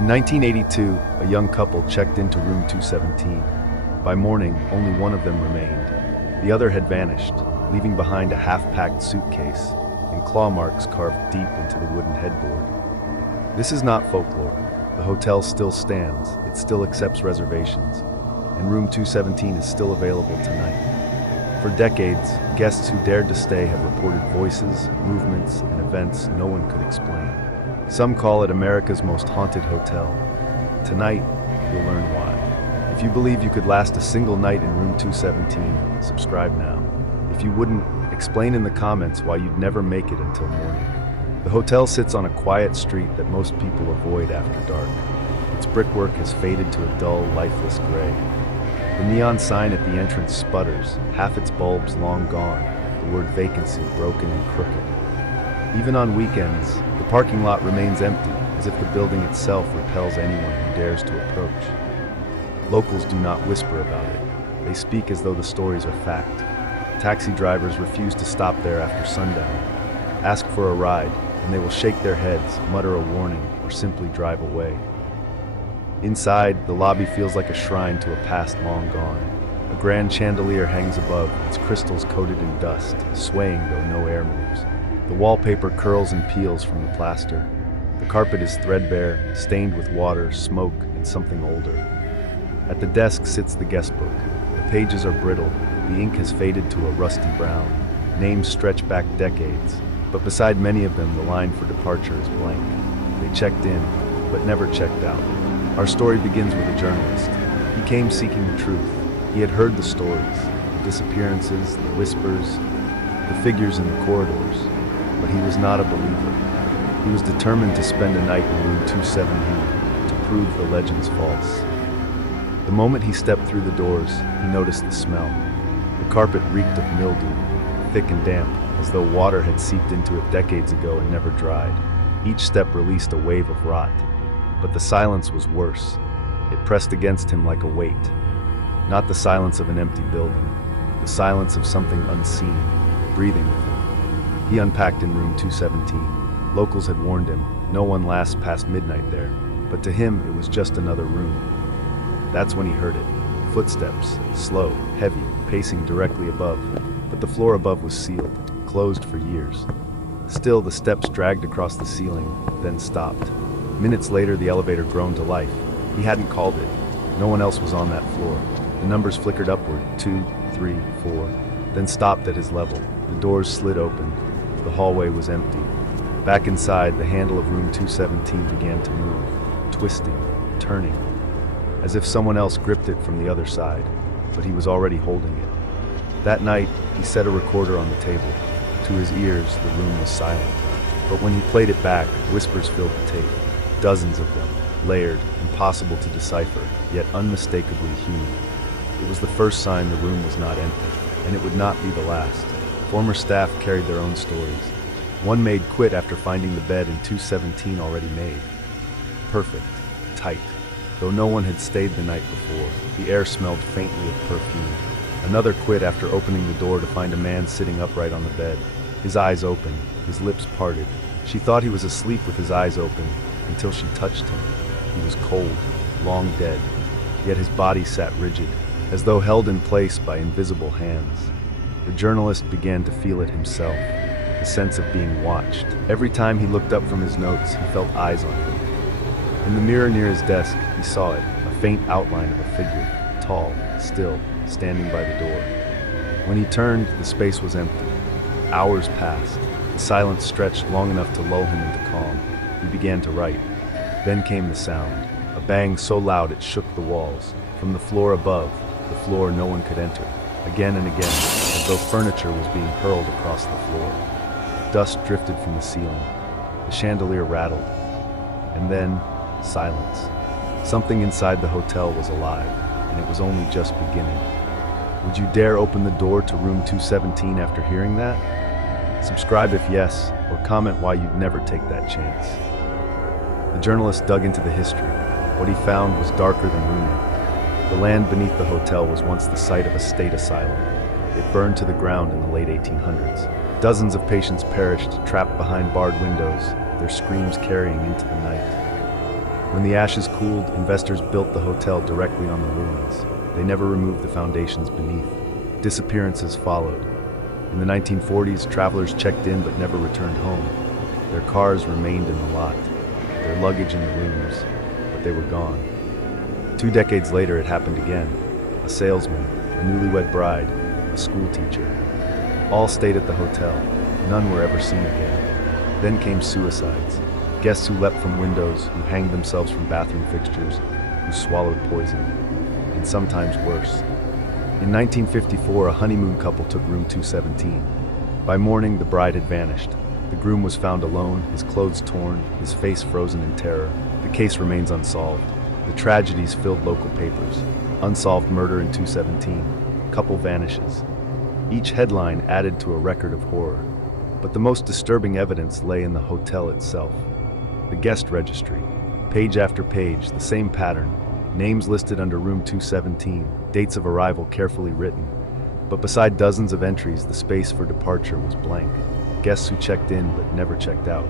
In 1982, a young couple checked into room 217. By morning, only one of them remained. The other had vanished, leaving behind a half-packed suitcase and claw marks carved deep into the wooden headboard. This is not folklore. The hotel still stands, it still accepts reservations, and room 217 is still available tonight. For decades, guests who dared to stay have reported voices, movements, and events no one could explain. Some call it America's most haunted hotel. Tonight, you'll learn why. If you believe you could last a single night in room 217, subscribe now. If you wouldn't, explain in the comments why you'd never make it until morning. The hotel sits on a quiet street that most people avoid after dark. Its brickwork has faded to a dull, lifeless gray. The neon sign at the entrance sputters, half its bulbs long gone, the word vacancy broken and crooked. Even on weekends, the parking lot remains empty, as if the building itself repels anyone who dares to approach. Locals do not whisper about it. They speak as though the stories are fact. Taxi drivers refuse to stop there after sundown. Ask for a ride, and they will shake their heads, mutter a warning, or simply drive away. Inside, the lobby feels like a shrine to a past long gone. A grand chandelier hangs above, its crystals coated in dust, swaying though no air moves. The wallpaper curls and peels from the plaster. The carpet is threadbare, stained with water, smoke, and something older. At the desk sits the guest book. The pages are brittle, the ink has faded to a rusty brown. Names stretch back decades, but beside many of them the line for departure is blank. They checked in, but never checked out. Our story begins with a journalist. He came seeking the truth. He had heard the stories, the disappearances, the whispers, the figures in the corridors, but he was not a believer. He was determined to spend a night in room 217 to prove the legends false. The moment he stepped through the doors, he noticed the smell. The carpet reeked of mildew, thick and damp, as though water had seeped into it decades ago and never dried. Each step released a wave of rot. But the silence was worse. It pressed against him like a weight. Not the silence of an empty building, the silence of something unseen, breathing with him. He unpacked in room 217. Locals had warned him, no one lasts past midnight there, but to him it was just another room. That's when he heard it. Footsteps, slow, heavy, pacing directly above, but the floor above was sealed, closed for years. Still, the steps dragged across the ceiling, then stopped. Minutes later, the elevator groaned to life. He hadn't called it. No one else was on that floor. The numbers flickered upward, 2, 3, 4, then stopped at his level. The doors slid open. The hallway was empty. Back inside, the handle of room 217 began to move, twisting, turning, as if someone else gripped it from the other side, but he was already holding it. That night, he set a recorder on the table. To his ears, the room was silent. But when he played it back, whispers filled the tape. Dozens of them, layered, impossible to decipher, yet unmistakably human. It was the first sign the room was not empty, and it would not be the last. Former staff carried their own stories. One maid quit after finding the bed in 217 already made. Perfect, tight. Though no one had stayed the night before, the air smelled faintly of perfume. Another quit after opening the door to find a man sitting upright on the bed, his eyes open, his lips parted. She thought he was asleep with his eyes open, until she touched him. He was cold, long dead, yet his body sat rigid, as though held in place by invisible hands. The journalist began to feel it himself, the sense of being watched. Every time he looked up from his notes, he felt eyes on him. In the mirror near his desk, he saw it, a faint outline of a figure, tall, still, standing by the door. When he turned, the space was empty. Hours passed. The silence stretched long enough to lull him into calm. He began to write. Then came the sound, a bang so loud it shook the walls. From the floor above, the floor no one could enter. Again and again, as though furniture was being hurled across the floor. Dust drifted from the ceiling. The chandelier rattled. And then, silence. Something inside the hotel was alive, and it was only just beginning. Would you dare open the door to room 217 after hearing that? Subscribe if yes, or comment why you'd never take that chance. The journalist dug into the history. What he found was darker than rumor. The land beneath the hotel was once the site of a state asylum. It burned to the ground in the late 1800s. Dozens of patients perished, trapped behind barred windows, their screams carrying into the night. When the ashes cooled, investors built the hotel directly on the ruins. They never removed the foundations beneath. Disappearances followed. In the 1940s, travelers checked in but never returned home. Their cars remained in the lot, their luggage in the rooms, but they were gone. 2 decades later, it happened again. A salesman, a newlywed bride, a school teacher. All stayed at the hotel. None were ever seen again. Then came suicides. Guests who leapt from windows, who hanged themselves from bathroom fixtures, who swallowed poison, and sometimes worse. In 1954, a honeymoon couple took room 217. By morning, the bride had vanished. The groom was found alone, his clothes torn, his face frozen in terror. The case remains unsolved. The tragedies filled local papers. Unsolved murder in 217. Couple vanishes. Each headline added to a record of horror. But the most disturbing evidence lay in the hotel itself. The guest registry. Page after page, the same pattern. Names listed under room 217, dates of arrival carefully written. But beside dozens of entries, the space for departure was blank. Guests who checked in but never checked out.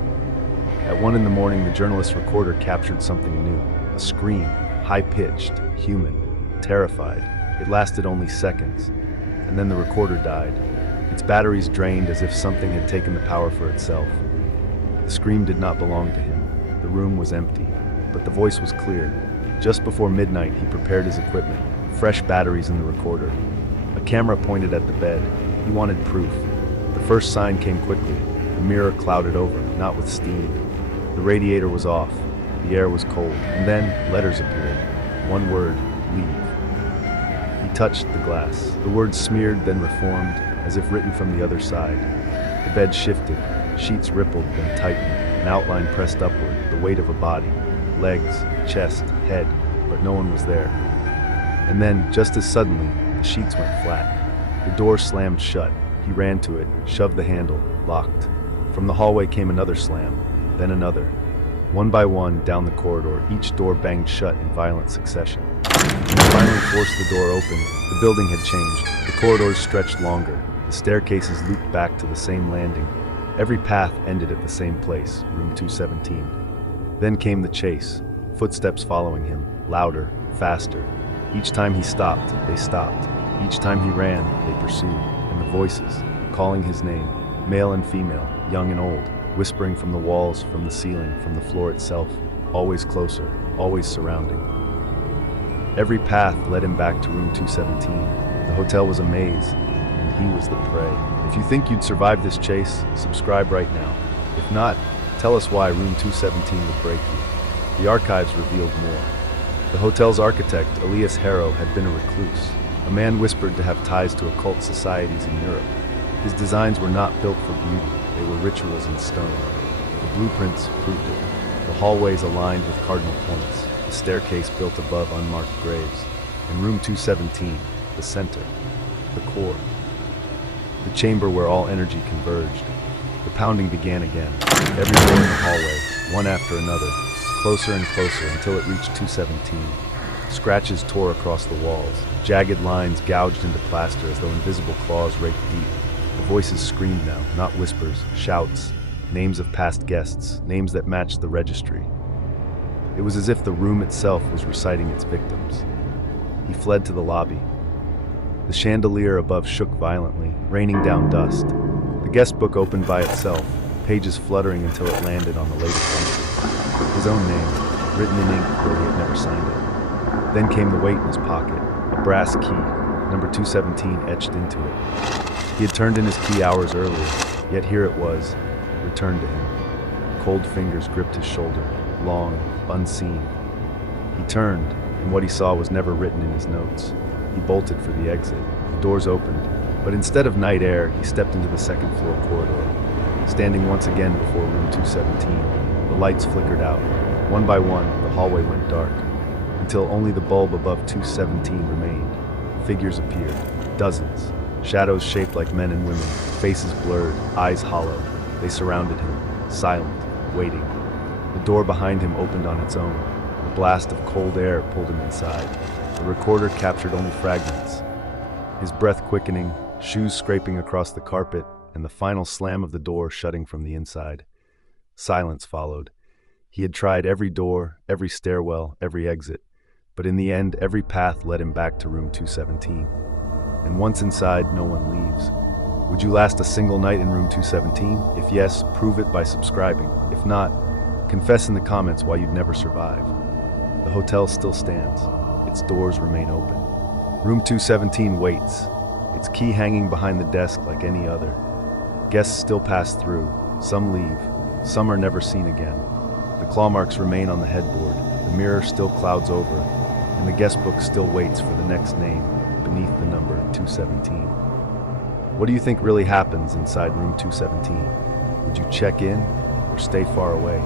At 1 a.m, the journalist's recorder captured something new. A scream, high-pitched, human, terrified. It lasted only seconds, and then the recorder died. Its batteries drained as if something had taken the power for itself. The scream did not belong to him. The room was empty, but the voice was clear. Just before midnight, he prepared his equipment, fresh batteries in the recorder. A camera pointed at the bed. He wanted proof. The first sign came quickly. The mirror clouded over, not with steam. The radiator was off. The air was cold. And then letters appeared. One word, leave. He touched the glass. The words smeared, then reformed, as if written from the other side. The bed shifted. Sheets rippled, then tightened. An outline pressed upward, the weight of a body. Legs, chest, head, but no one was there. And then, just as suddenly, the sheets went flat. The door slammed shut. He ran to it, shoved the handle, locked. From the hallway came another slam, then another. One by one, down the corridor, each door banged shut in violent succession. When he finally forced the door open, the building had changed. The corridors stretched longer. The staircases looped back to the same landing. Every path ended at the same place, room 217. Then came the chase, footsteps following him, louder, faster. Each time he stopped, they stopped. Each time he ran, they pursued. And the voices, calling his name, male and female, young and old, whispering from the walls, from the ceiling, from the floor itself, always closer, always surrounding. Every path led him back to room 217. The hotel was a maze, and he was the prey. If you think you'd survive this chase, subscribe right now. If not, tell us why room 217 would break you. The archives revealed more. The hotel's architect, Elias Harrow, had been a recluse, a man whispered to have ties to occult societies in Europe. His designs were not built for beauty, they were rituals in stone. The blueprints proved it. The hallways aligned with cardinal points, the staircase built above unmarked graves, and room 217, the center, the core. The chamber where all energy converged. The pounding began again. Every door in the hallway, one after another, closer and closer until it reached 217. Scratches tore across the walls. Jagged lines gouged into plaster as though invisible claws raked deep. The voices screamed now, not whispers, shouts, names of past guests, names that matched the registry. It was as if the room itself was reciting its victims. He fled to the lobby. The chandelier above shook violently, raining down dust. The guest book opened by itself, pages fluttering until it landed on the latest entry. His own name, written in ink where he had never signed it. Then came the weight in his pocket, a brass key, number 217 etched into it. He had turned in his key hours earlier, yet here it was, returned to him. Cold fingers gripped his shoulder, long, unseen. He turned, and what he saw was never written in his notes. He bolted for the exit. The doors opened, but instead of night air, he stepped into the second floor corridor. Standing once again before room 217, the lights flickered out. One by one, the hallway went dark, until only the bulb above 217 remained. Figures appeared, dozens, shadows shaped like men and women, faces blurred, eyes hollow. They surrounded him, silent, waiting. The door behind him opened on its own. A blast of cold air pulled him inside. The recorder captured only fragments. His breath quickening, shoes scraping across the carpet, and the final slam of the door shutting from the inside. Silence followed. He had tried every door, every stairwell, every exit, but in the end, every path led him back to room 217. And once inside, no one leaves. Would you last a single night in room 217? If yes, prove it by subscribing. If not, confess in the comments why you'd never survive. The hotel still stands. Its doors remain open. Room 217 waits, its key hanging behind the desk like any other. Guests still pass through. Some leave. Some are never seen again. The claw marks remain on the headboard. The mirror still clouds over, and the guest book still waits for the next name beneath the number 217. What do you think really happens inside room 217? Would you check in or stay far away?